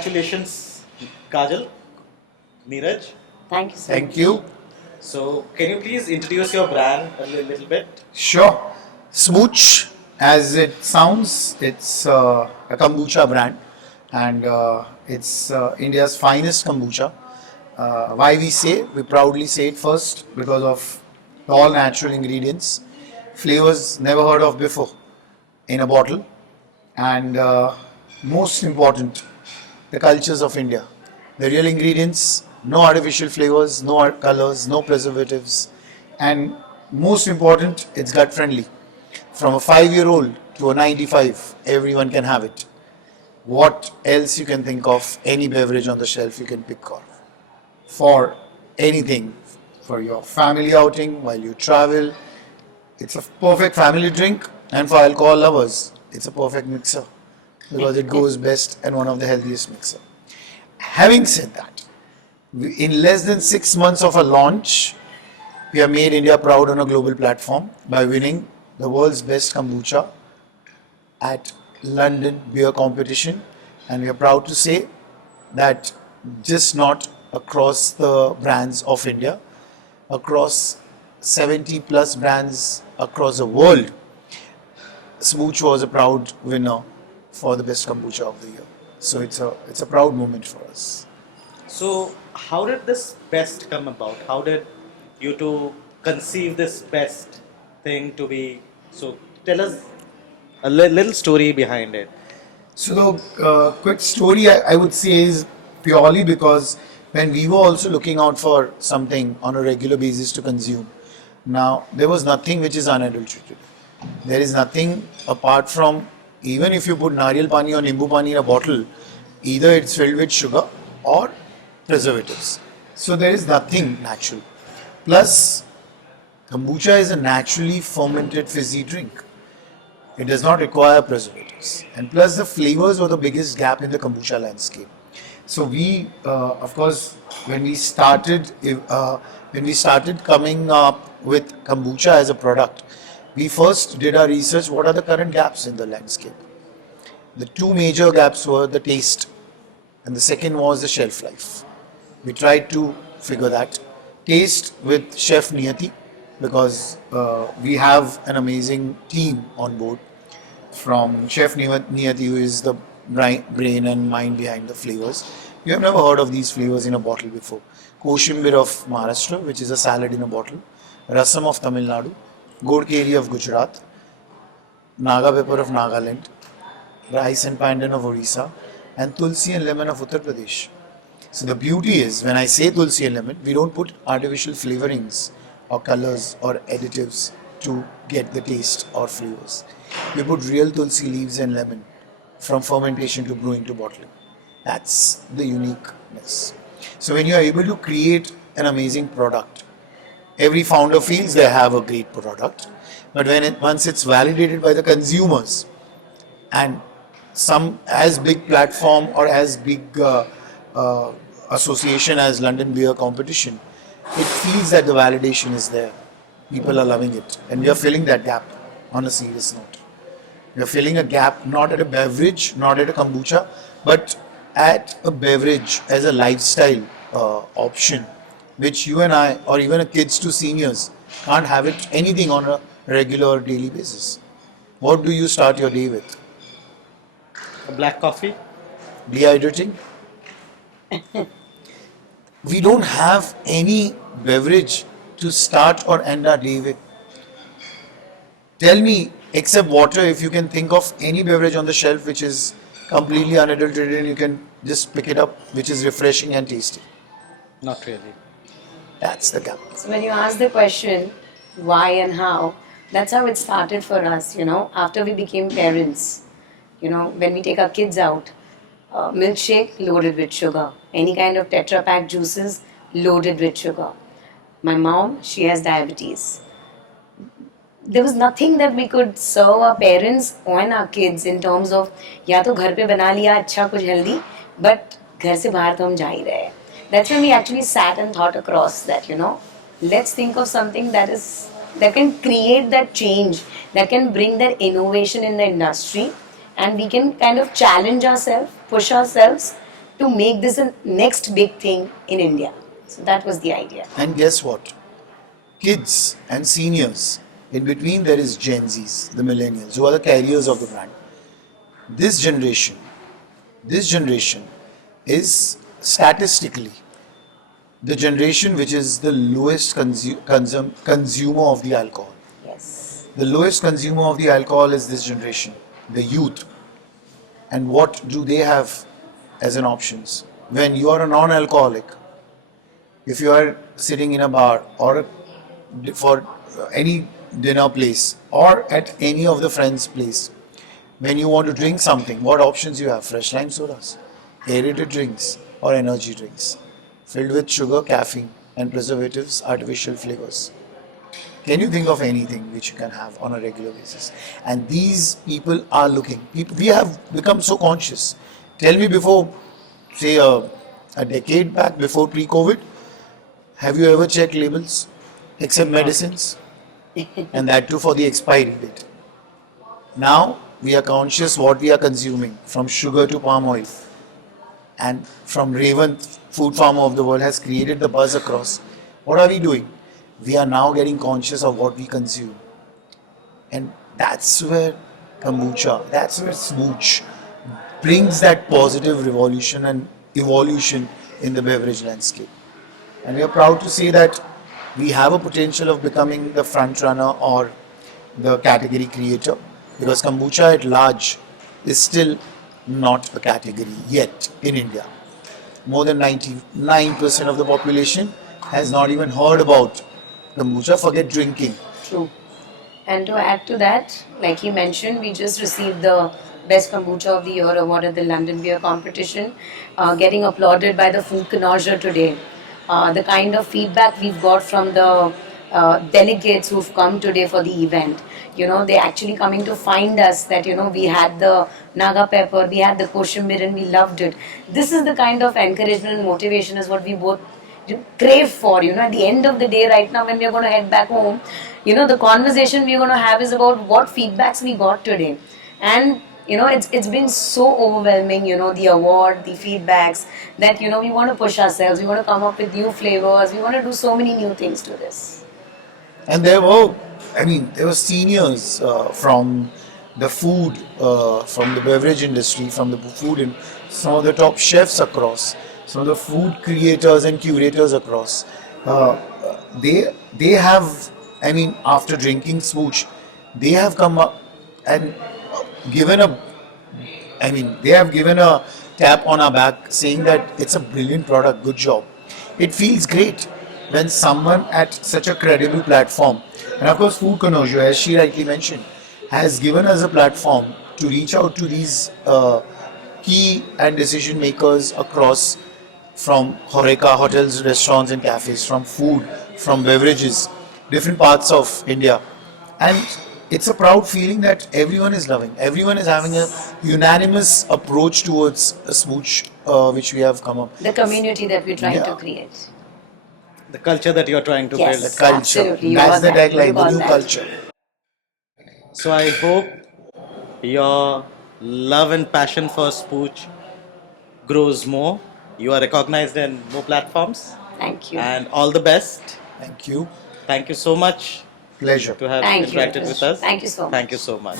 congratulations, Kajal, Neeraj. Thank you so Thank much. you. So, can you please introduce your brand a little bit? Sure. Sbooch, as it sounds, it's a kombucha brand, and it's India's finest kombucha. Why we proudly say it first because of all natural ingredients, flavors never heard of before in a bottle, and most important, the cultures of India. The real ingredients, no artificial flavors, no colors, no preservatives, and most important, it's gut friendly. From a 5-year-old to a 95, everyone can have it. What else you can think of, any beverage on the shelf you can pick of. For anything, for your family outing, while you travel, it's a perfect family drink, and for alcohol lovers, it's a perfect mixer because it goes best and one of the healthiest mixer. Having said that, in less than 6 months of a launch, we have made India proud on a global platform by winning the world's best kombucha at London beer competition, and we are proud to say that just not across the brands of India, across 70 plus brands across the world, Sbooch was a proud winner for the best kombucha of the year. So it's a proud moment for us. So, how did this best come about? How did you two conceive this best thing to be? So, tell us a little story behind it. So the quick story I would say is purely because when we were also looking out for something on a regular basis to consume, now there was nothing which is unadulterated. There is nothing apart from, even if you put nariyal pani or nimbu pani in a bottle, either it's filled with sugar or preservatives. So there is nothing natural. Plus, kombucha is a naturally fermented fizzy drink. It does not require preservatives. And plus, the flavors were the biggest gap in the kombucha landscape. So we, of course, when we started coming up with kombucha as a product, we first did our research. What are the current gaps in the landscape? The two major gaps were the taste, and the second was the shelf life. We tried to figure that taste with Chef Niyati, because we have an amazing team on board from Chef Niyati, who is the brain and mind behind the flavors. You have never heard of these flavors in a bottle before. Koshimbir of Maharashtra, which is a salad in a bottle. Rasam of Tamil Nadu. Gud Keri of Gujarat. Naga pepper of Nagaland. Rice and pandan of Orissa. And Tulsi and lemon of Uttar Pradesh. So the beauty is, when I say Tulsi and lemon, we don't put artificial flavorings or colors or additives to get the taste or flavors. We put real Tulsi leaves and lemon from fermentation to brewing to bottling. That's the uniqueness. So when you are able to create an amazing product, every founder feels they have a great product, but once it's validated by the consumers and some as big platform or as big association as London Beer Competition, it feels that the validation is there. People are loving it, and we are filling that gap on a serious note. We are filling a gap not at a beverage, not at a kombucha, but at a beverage as a lifestyle option, which you and I, or even a kids to seniors, can't have it anything on a regular or daily basis. What do you start your day with? A black coffee? Dehydrating? We don't have any beverage to start or end our day with. Tell me, except water, if you can think of any beverage on the shelf which is completely unadulterated and you can just pick it up, which is refreshing and tasty. Not really. That's the gap. So when you ask the question, why and how, that's how it started for us, after we became parents. When we take our kids out, milkshake loaded with sugar. Any kind of Tetra Pak juices loaded with sugar. My mom, she has diabetes. There was nothing that we could serve our parents and our kids in terms of या तो घर पे बना लिया अच्छा कुछ healthy, but घर से बाहर तो हम जा ही रहे हैं. That's when we actually sat and thought across that, let's think of something that can create that change, that can bring that innovation in the industry, and we can kind of challenge ourselves, push ourselves to make this a next big thing in India. So that was the idea. And guess what? Kids and seniors, in between there is Gen Zs, the millennials, who are the carriers of the brand. This generation is statistically the generation which is the lowest consumer of the alcohol. Yes. The lowest consumer of the alcohol is this generation, the youth. And what do they have as an options? When you are a non-alcoholic, if you are sitting in a bar or for any dinner place or at any of the friends' place, when you want to drink something, what options you have? Fresh lime sodas, aerated drinks or energy drinks filled with sugar, caffeine and preservatives, artificial flavors. Can you think of anything which you can have on a regular basis? And these people are looking. We have become so conscious. Tell me before, say a decade back, before pre-COVID, have you ever checked labels except medicines? And that too for the expiry date. Now we are conscious what we are consuming, from sugar to palm oil. And from Raven, food farmer of the world, has created the buzz across. What are we doing? We are now getting conscious of what we consume. And that's where kombucha, that's where Sbooch brings that positive revolution and evolution in the beverage landscape. And we are proud to say that we have a potential of becoming the front runner or the category creator, because kombucha at large is still not a category yet in India. More than 99% of the population has not even heard about kombucha, forget drinking. True. And to add to that, like he mentioned, we just received the Best Kombucha of the Year award at the London Beer Competition, getting applauded by the food connoisseur today. The kind of feedback we've got from the delegates who've come today for the event. They're actually coming to find us that, we had the Naga pepper, we had the Koshambir and we loved it. This is the kind of encouragement and motivation is what we both crave for. At the end of the day right now when we're going to head back home, the conversation we're going to have is about what feedbacks we got today. And it's been so overwhelming, the award, the feedbacks, that we want to push ourselves, we want to come up with new flavors, we want to do so many new things to this. And there were seniors from the food, from the beverage industry, from the food, and some of the top chefs across, some of the food creators and curators across. They have, after drinking Sbooch, they have come up and given a tap on our back saying that it's a brilliant product, good job. It feels great when someone at such a credible platform, and of course Food Connoisseur, as she rightly mentioned, has given us a platform to reach out to these key and decision makers across, from Horeca, hotels, restaurants and cafes, from food, from beverages, different parts of India. And it's a proud feeling that everyone is loving. Everyone is having a unanimous approach towards a Sbooch, which we have come up. The community that we're trying to create. The culture that you're trying to build. The culture. Absolutely. That's the tagline, the new culture. So I hope your love and passion for Sbooch grows more. You are recognized in more platforms. Thank you. And all the best. Thank you. Thank you so much Pleasure. to have Thank you. interacted with us. Thank you so much. Thank you so much.